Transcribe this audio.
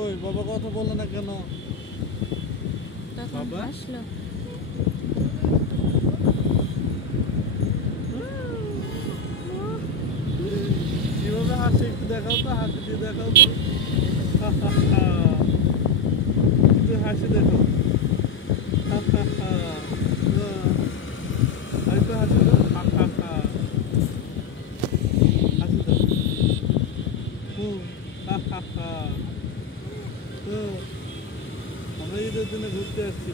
কই বাবা কথা বললো না কেন? তখন বাবা আসলো কিভাবে হাসি একটু দেখাও তো, হাসি দিয়ে দেখাও তো। একটু হাসি দেখাও। আরেকটু হাসি দাও। হাসি দাও। আমরা ঈদের দিনে ঘুরতে আসছি।